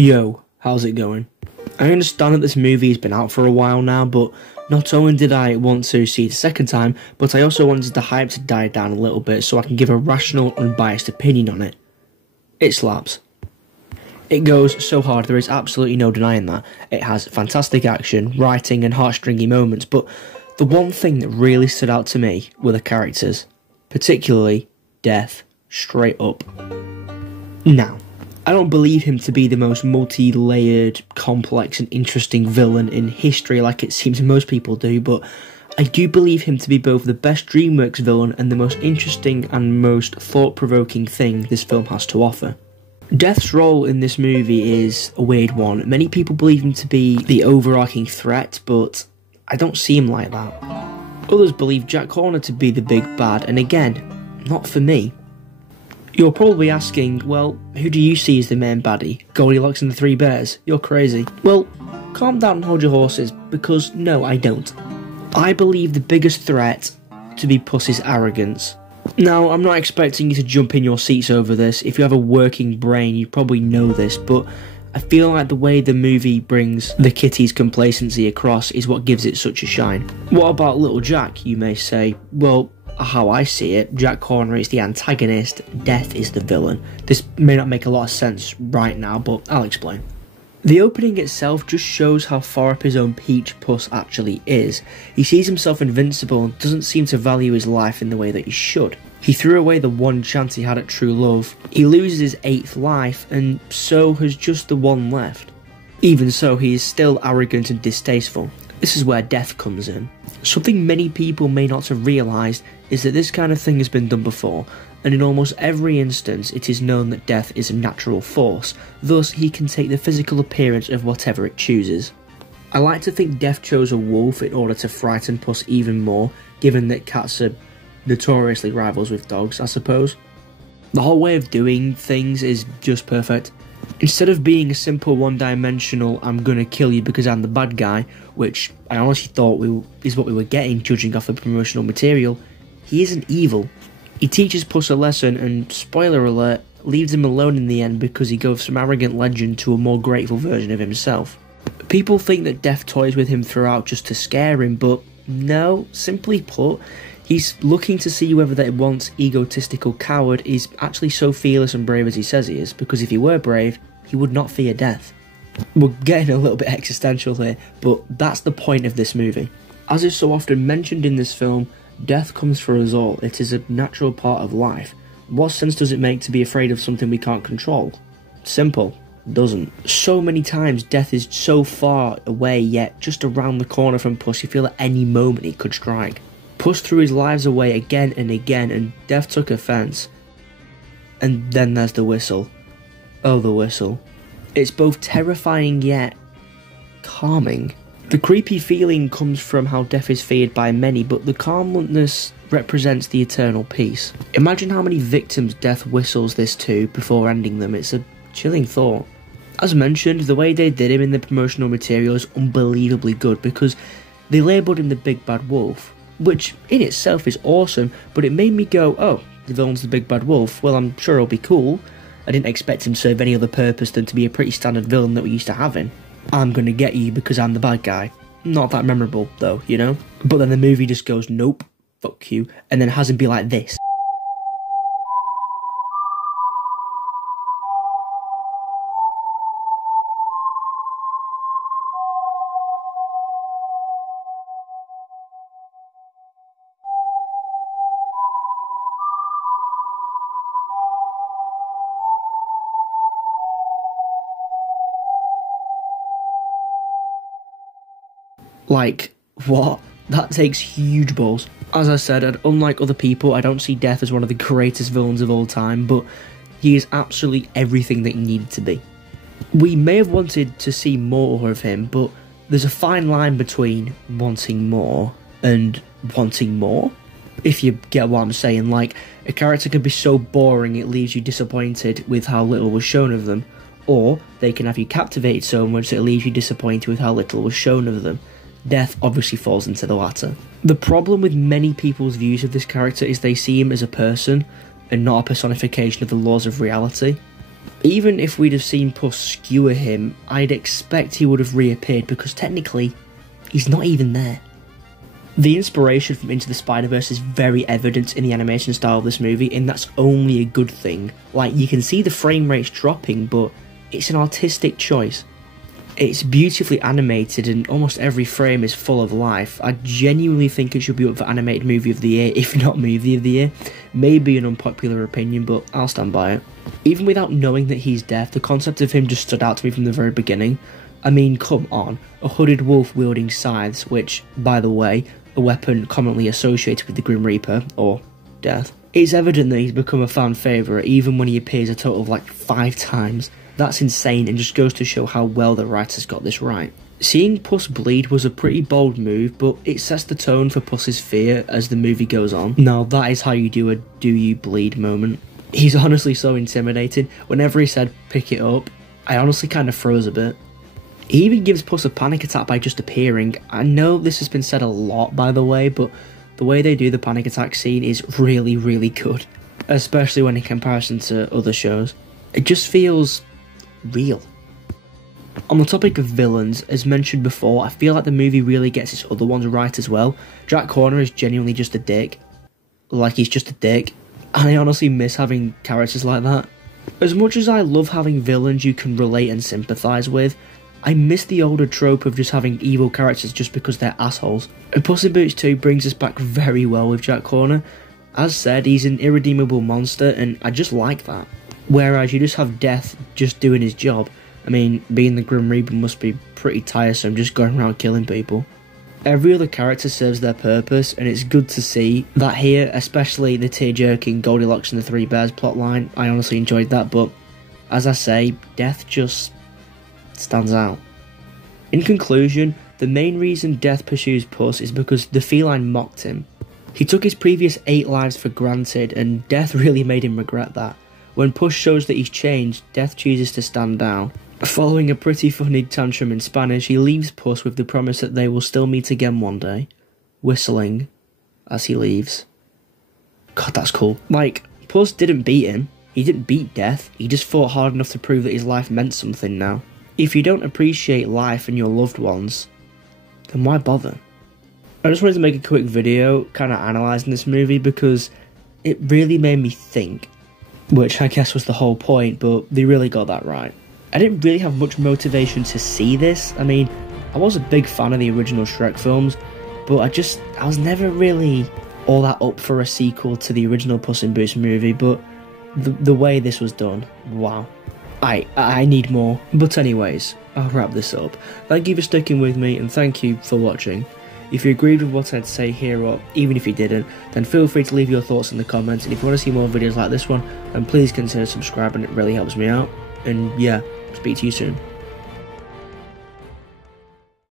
Yo, how's it going? I understand that this movie has been out for a while now, but not only did I want to see it a second time, but I also wanted the hype to die down a little bit so I can give a rational, unbiased opinion on it. It slaps. It goes so hard, there is absolutely no denying that. It has fantastic action, writing and heartstringy moments, but the one thing that really stood out to me were the characters. Particularly, Death, straight up. Now, I don't believe him to be the most multi-layered, complex and interesting villain in history like it seems most people do, but I do believe him to be both the best DreamWorks villain and the most interesting and most thought-provoking thing this film has to offer. Death's role in this movie is a weird one. Many people believe him to be the overarching threat, but I don't see him like that. Others believe Jack Horner to be the big bad, and again, not for me. You're probably asking, well, who do you see as the main baddie? Goldilocks and the Three Bears? You're crazy. Well, calm down and hold your horses, because no, I don't. I believe the biggest threat to be Puss's arrogance. Now, I'm not expecting you to jump in your seats over this. If you have a working brain, you probably know this, but I feel like the way the movie brings the kitty's complacency across is what gives it such a shine. What about little Jack, you may say? Well, how I see it, Jack Horner is the antagonist, Death is the villain. This may not make a lot of sense right now, but I'll explain. The opening itself just shows how far up his own peach Puss actually is. He sees himself invincible and doesn't seem to value his life in the way that he should. He threw away the one chance he had at true love. He loses his 8th life, and so has just the one left. Even so, he is still arrogant and distasteful. This is where Death comes in. Something many people may not have realised is that this kind of thing has been done before, and in almost every instance it is known that Death is a natural force, thus he can take the physical appearance of whatever it chooses. I like to think Death chose a wolf in order to frighten Puss even more, given that cats are notoriously rivals with dogs, I suppose. The whole way of doing things is just perfect. Instead of being a simple one-dimensional, I'm gonna kill you because I'm the bad guy, which I honestly thought is what we were getting judging off the promotional material, he isn't evil. He teaches Puss a lesson and, spoiler alert, leaves him alone in the end because he goes from arrogant legend to a more grateful version of himself. People think that Death toys with him throughout just to scare him, but no, simply put, he's looking to see whether that once egotistical coward is actually so fearless and brave as he says he is, because if he were brave, he would not fear death. We're getting a little bit existential here, but that's the point of this movie. As is so often mentioned in this film, death comes for us all. It is a natural part of life. What sense does it make to be afraid of something we can't control? Simple. Doesn't. So many times death is so far away, yet just around the corner from Puss, you feel at any moment he could strike. Puss threw his lives away again and again, and Death took offence. And then there's the whistle. Oh, the whistle. It's both terrifying yet calming. The creepy feeling comes from how Death is feared by many, but the calmness represents the eternal peace. Imagine how many victims Death whistles this to before ending them. It's a chilling thought. As mentioned, the way they did him in the promotional material is unbelievably good because they labelled him the Big Bad Wolf, which in itself is awesome, but it made me go, oh, the villain's the Big Bad Wolf, well, I'm sure it'll be cool. I didn't expect him to serve any other purpose than to be a pretty standard villain that we used to have in. I'm gonna get you because I'm the bad guy. Not that memorable, though, you know? But then the movie just goes, nope, fuck you, and then has him be like this. Like, what? That takes huge balls. As I said, unlike other people, I don't see Death as one of the greatest villains of all time, but he is absolutely everything that he needed to be. We may have wanted to see more of him, but there's a fine line between wanting more and wanting more, if you get what I'm saying. Like, a character can be so boring it leaves you disappointed with how little was shown of them, or they can have you captivated so much that it leaves you disappointed with how little was shown of them. Death obviously falls into the latter. The problem with many people's views of this character is they see him as a person and not a personification of the laws of reality. Even if we'd have seen Puss skewer him, I'd expect he would have reappeared because technically, he's not even there. The inspiration from Into the Spider-Verse is very evident in the animation style of this movie, and that's only a good thing. Like, you can see the frame rates dropping, but it's an artistic choice. It's beautifully animated and almost every frame is full of life. I genuinely think it should be up for Animated Movie of the Year, if not Movie of the Year. Maybe an unpopular opinion, but I'll stand by it. Even without knowing that he's deaf, the concept of him just stood out to me from the very beginning. I mean, come on, a hooded wolf wielding scythes, which, by the way, a weapon commonly associated with the Grim Reaper, or death. It's evident that he's become a fan favourite, even when he appears a total of like 5 times. That's insane and just goes to show how well the writers got this right. Seeing Puss bleed was a pretty bold move, but it sets the tone for Puss's fear as the movie goes on. Now that is how you do a "do you bleed" moment. He's honestly so intimidating. Whenever he said "pick it up," I honestly kind of froze a bit. He even gives Puss a panic attack by just appearing. I know this has been said a lot, by the way, but the way they do the panic attack scene is really, really good. Especially when in comparison to other shows. It just feels real. On the topic of villains, as mentioned before, I feel like the movie really gets its other ones right as well. Jack Horner is genuinely just a dick. Like, he's just a dick. And I honestly miss having characters like that. As much as I love having villains you can relate and sympathise with, I miss the older trope of just having evil characters just because they're assholes. And Puss in Boots 2 brings us back very well with Jack Horner. As said, he's an irredeemable monster, and I just like that. Whereas you just have Death just doing his job. I mean, being the Grim Reaper must be pretty tiresome, just going around killing people. Every other character serves their purpose, and it's good to see that here, especially the tear-jerking Goldilocks and the Three Bears plotline. I honestly enjoyed that, but as I say, Death just stands out. In conclusion, the main reason Death pursues Puss is because the feline mocked him. He took his previous 8 lives for granted, and Death really made him regret that. When Puss shows that he's changed, Death chooses to stand down. Following a pretty funny tantrum in Spanish, he leaves Puss with the promise that they will still meet again one day, whistling as he leaves. God, that's cool. Like, Puss didn't beat him. He didn't beat Death. He just fought hard enough to prove that his life meant something now. If you don't appreciate life and your loved ones, then why bother? I just wanted to make a quick video kind of analysing this movie because it really made me think. Which I guess was the whole point, but they really got that right. I didn't really have much motivation to see this. I mean, I was a big fan of the original Shrek films, but I was never really all that up for a sequel to the original Puss in Boots movie, but the way this was done, wow. I need more. But anyways, I'll wrap this up. Thank you for sticking with me, and thank you for watching. If you agreed with what I'd say here, or even if you didn't, then feel free to leave your thoughts in the comments, and if you want to see more videos like this one, then please consider subscribing, it really helps me out. And yeah, speak to you soon.